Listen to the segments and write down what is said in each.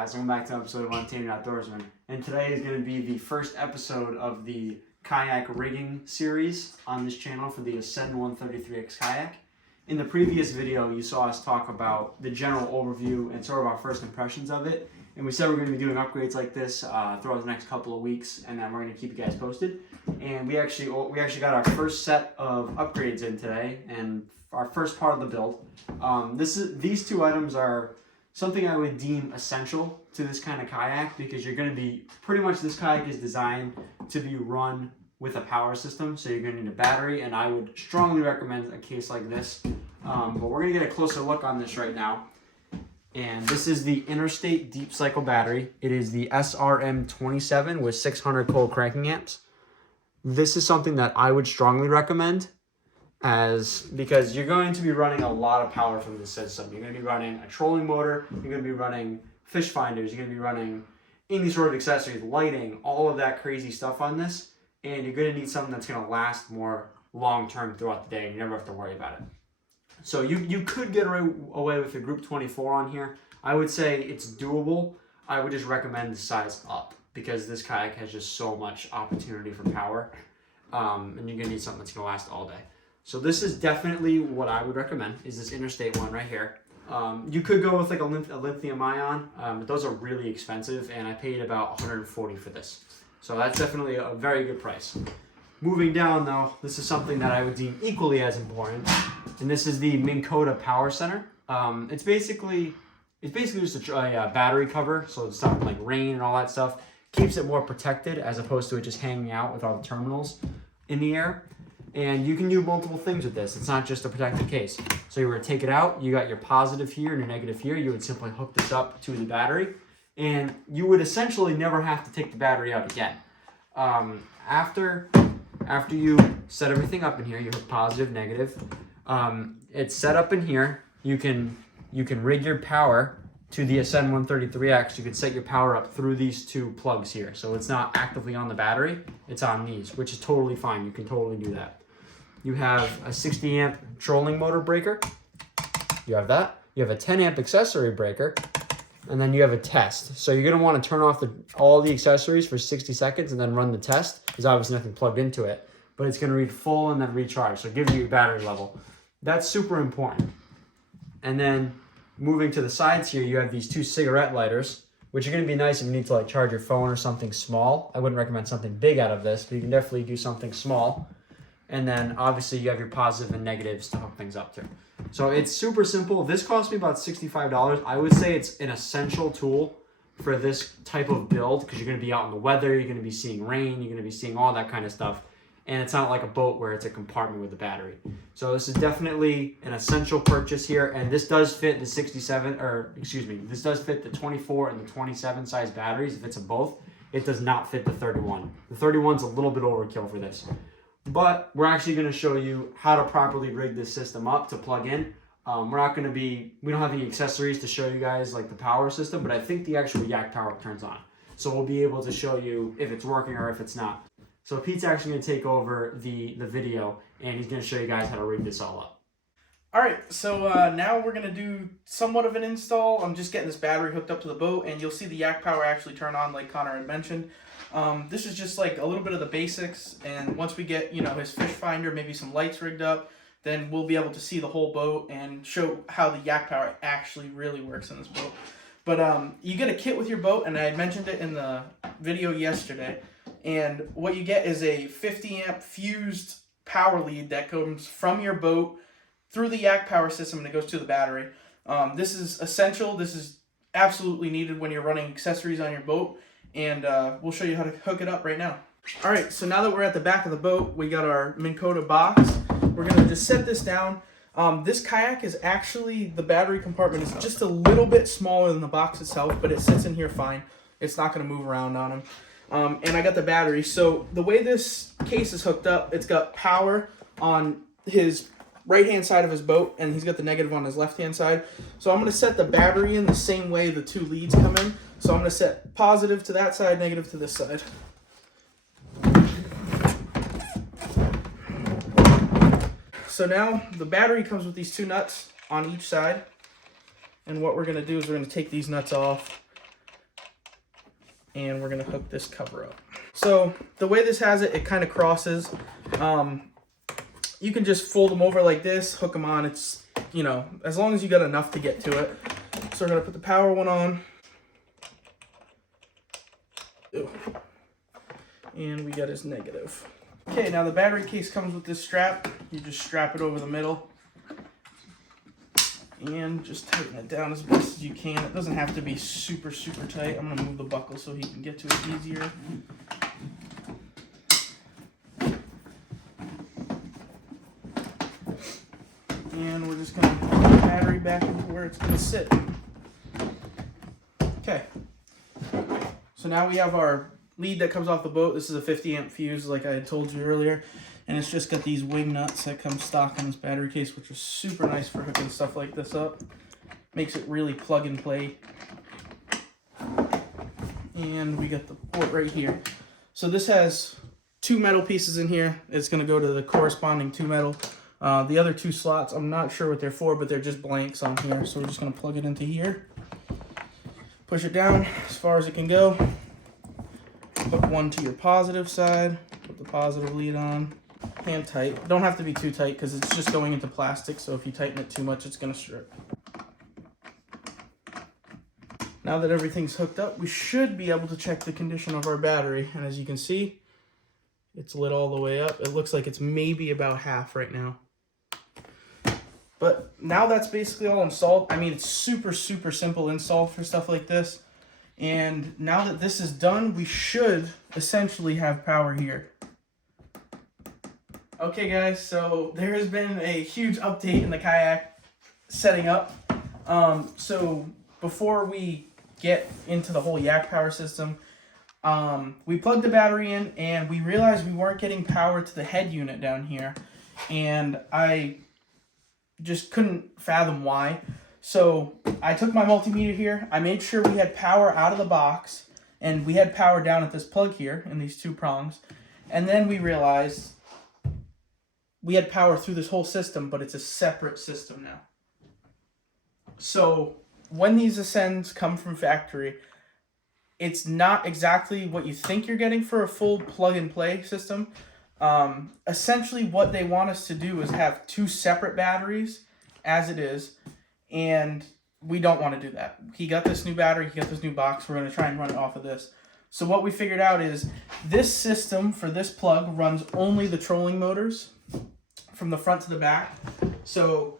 guys, welcome back to an episode of Untamed Outdoorsman, and today is going to be the first episode of the kayak rigging series on this channel for the Ascend 133X kayak. In the previous video, you saw us talk about the general overview and sort of our first impressions of it, and we said we're going to be doing upgrades like this throughout the next couple of weeks, and then we're going to keep you guys posted. And we actually got our first set of upgrades in today, and our first part of the build. These two items are something I would deem essential to this kind of kayak, because you're going to be, pretty much this kayak is designed to be run with a power system, so you're going to need a battery, and I would strongly recommend a case like this. But we're going to get a closer look on this right now. And this is the Interstate Deep Cycle battery. It is the SRM27 with 600 cold cranking amps. This is something that I would strongly recommend, because you're going to be running a lot of power from this system. You're going to be running a trolling motor, you're going to be running fish finders, you're going to be running any sort of accessories, lighting, all of that crazy stuff on this, and you're going to need something that's going to last more long-term throughout the day, and you never have to worry about it. So you could get away with a Group 24 on here. I would say it's doable. I would just recommend the size up, because this kayak has just so much opportunity for power, and you're going to need something that's going to last all day. So this is definitely what I would recommend, is this Interstate one right here. You could go with like a lithium ion, but those are really expensive, and I paid about $140 for this. So that's definitely a very good price. Moving down though, this is something that I would deem equally as important, and this is the Minn Kota Power Center. It's basically just a battery cover, so it's stopping like rain and all that stuff. Keeps it more protected as opposed to it just hanging out with all the terminals in the air. And you can do multiple things with this. It's not just a protected case. So you were to take it out, you got your positive here and your negative here. You would simply hook this up to the battery, and you would essentially never have to take the battery out again. After you set everything up in here, you hook positive, negative. It's set up in here. You can rig your power to the Ascend 133X. You can set your power up through these two plugs here. So it's not actively on the battery, it's on these, which is totally fine. You can totally do that. You have a 60 amp trolling motor breaker. You have that. You have a 10 amp accessory breaker. And then you have a test. So you're gonna wanna turn off all the accessories for 60 seconds and then run the test. There's obviously nothing plugged into it, but it's gonna read full and then recharge. So it gives you your battery level. That's super important. And then moving to the sides here, you have these two cigarette lighters, which are going to be nice if you need to like charge your phone or something small. I wouldn't recommend something big out of this, but you can definitely do something small. And then obviously you have your positive and negatives to hook things up to. So it's super simple. This cost me about $65. I would say it's an essential tool for this type of build, because you're going to be out in the weather, you're going to be seeing rain, you're going to be seeing all that kind of stuff. And it's not like a boat where it's a compartment with a battery. So this is definitely an essential purchase here, and this does fit the this does fit the 24 and the 27 size batteries. If it's a both, it does not fit the 31. The 31's a little bit overkill for this. But we're actually going to show you how to properly rig this system up to plug in. We don't have any accessories to show you guys like the power system, but I think the actual YakPower turns on. So we'll be able to show you if it's working or if it's not. So Pete's actually going to take over the video, and he's going to show you guys how to rig this all up. All right, so now we're going to do somewhat of an install. I'm just getting this battery hooked up to the boat, and you'll see the YakPower actually turn on like Connor had mentioned. This is just like a little bit of the basics, and once we get, his fish finder, maybe some lights rigged up, then we'll be able to see the whole boat and show how the YakPower actually really works in this boat. But you get a kit with your boat, and I mentioned it in the video yesterday. And what you get is a 50 amp fused power lead that comes from your boat through the YakPower system, and it goes to the battery. This is essential. This is absolutely needed when you're running accessories on your boat, and we'll show you how to hook it up right now. All right, so now that we're at the back of the boat, we got our Minn Kota box. We're going to just set this down. This kayak is actually, the battery compartment is just a little bit smaller than the box itself, but it sits in here fine. It's not going to move around on him. And I got the battery. So the way this case is hooked up, it's got power on his right-hand side of his boat, and he's got the negative on his left-hand side. So I'm going to set the battery in the same way the two leads come in. So I'm going to set positive to that side, negative to this side. So now the battery comes with these two nuts on each side. And what we're going to do is we're going to take these nuts off and we're gonna hook this cover up. So the way this has it, it kind of crosses. You can just fold them over like this, hook them on. It's, you know, as long as you got enough to get to it. So we're gonna put the power one on. Ew. And we got his negative. Okay, now the battery case comes with this strap. You just strap it over the middle and just tighten it down as best as you can. It doesn't have to be super, super tight. I'm gonna move the buckle so he can get to it easier. And we're just gonna put the battery back into where it's gonna sit. Okay. So now we have our lead that comes off the boat. This is a 50 amp fuse like I had told you earlier. And it's just got these wing nuts that come stock on this battery case, which is super nice for hooking stuff like this up. Makes it really plug and play. And we got the port right here. So this has 2 metal pieces in here. It's gonna go to the corresponding 2 metal. The other 2 slots, I'm not sure what they're for, but they're just blanks on here. So we're just gonna plug it into here. Push it down as far as it can go. Hook one to your positive side. Put the positive lead on. Hand tight. Don't have to be too tight because it's just going into plastic. So if you tighten it too much, it's gonna strip. Now that everything's hooked up, we should be able to check the condition of our battery. And as you can see, it's lit all the way up. It looks like it's maybe about half right now. But now that's basically all installed. I mean, it's super, super simple install for stuff like this. And now that this is done, we should essentially have power here. Okay guys, so there has been a huge update in the kayak setting up. So before we get into the whole YakPower system, we plugged the battery in and we realized we weren't getting power to the head unit down here. And I just couldn't fathom why. So I took my multimeter here, I made sure we had power out of the box, and we had power down at this plug here in these 2 prongs. And then we realized we had power through this whole system, but it's a separate system now. So when these Ascends come from factory, it's not exactly what you think you're getting for a full plug and play system. Essentially what they want us to do is have 2 separate batteries as it is, and we don't want to do that. He got this new battery, he got this new box, we're going to try and run it off of this. So what we figured out is this system for this plug runs only the trolling motors from the front to the back. So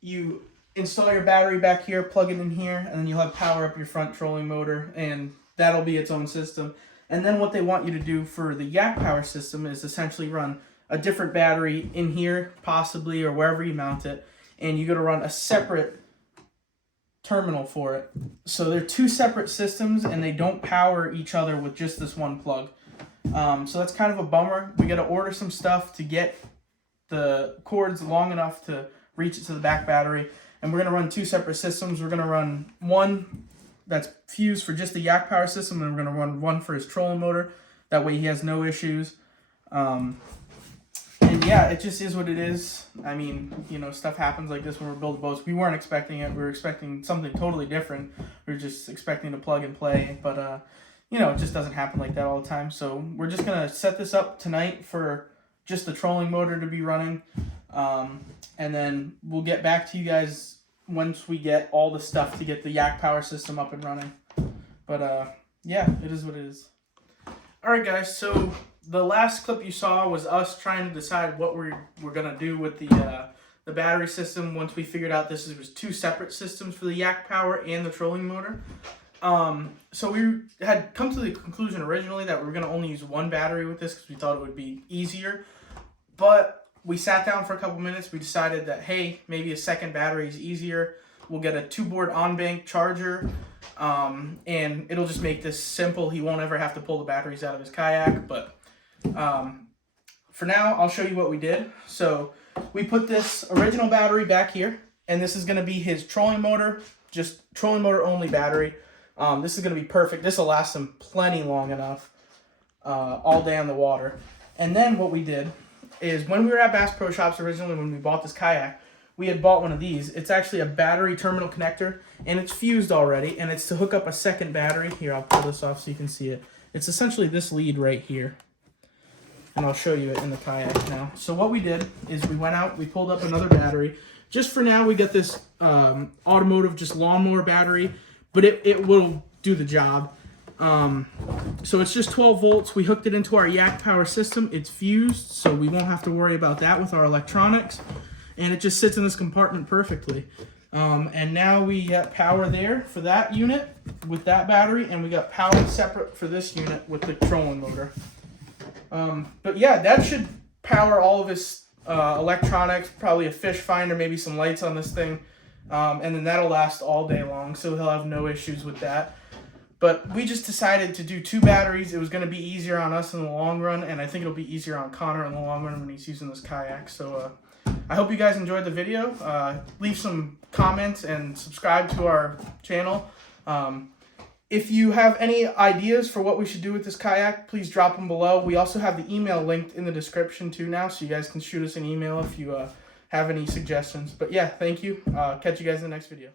you install your battery back here, plug it in here, and then you'll have power up your front trolling motor, and that'll be its own system. And then what they want you to do for the YakPower system is essentially run a different battery in here, possibly, or wherever you mount it, and you got to run a separate terminal for it. So they're 2 separate systems, and they don't power each other with just this one plug. So that's kind of a bummer. We got to order some stuff to get the cords long enough to reach it to the back battery. And we're going to run 2 separate systems. We're going to run one that's fused for just the YakPower system, and we're going to run one for his trolling motor. That way he has no issues. And yeah, it just is what it is. I mean, you know, stuff happens like this when we're building boats. We weren't expecting it. We were expecting something totally different. We were just expecting to plug and play. But, you know, it just doesn't happen like that all the time. So we're just going to set this up tonight for just the trolling motor to be running. And then we'll get back to you guys once we get all the stuff to get the YakPower system up and running. But, yeah, it is what it is. Alright guys, so the last clip you saw was us trying to decide what we're going to do with the battery system once we figured out this was 2 separate systems for the YakPower and the trolling motor. So we had come to the conclusion originally that we were going to only use 1 battery with this because we thought it would be easier. But we sat down for a couple minutes. We decided that, hey, maybe a second battery is easier. We'll get a 2-board on-bank charger, and it'll just make this simple. He won't ever have to pull the batteries out of his kayak. But for now, I'll show you what we did. So we put this original battery back here, and this is going to be his trolling motor, just trolling motor only battery. This is going to be perfect. This will last him plenty long enough all day on the water. And then what we did is when we were at Bass Pro Shops originally, when we bought this kayak, we had bought one of these. It's actually a battery terminal connector, and it's fused already, and it's to hook up a second battery. Here, I'll pull this off so you can see it. It's essentially this lead right here, and I'll show you it in the kayak now. So what we did is we went out, we pulled up another battery. Just for now, we got this automotive, just lawnmower battery, but it will do the job. So it's just 12 volts. We hooked it into our YakPower system. It's fused, so we won't have to worry about that with our electronics. And it just sits in this compartment perfectly. And now we got power there for that unit with that battery, and we got power separate for this unit with the trolling motor. But yeah, that should power all of his electronics, probably a fish finder, maybe some lights on this thing. And then that'll last all day long, so he'll have no issues with that. But we just decided to do 2 batteries. It was going to be easier on us in the long run, and I think it'll be easier on Connor in the long run when he's using this kayak. So I hope you guys enjoyed the video. Leave some comments and subscribe to our channel. If you have any ideas for what we should do with this kayak, please drop them below. We also have the email linked in the description too now, so you guys can shoot us an email if you have any suggestions. But yeah, thank you. Catch you guys in the next video.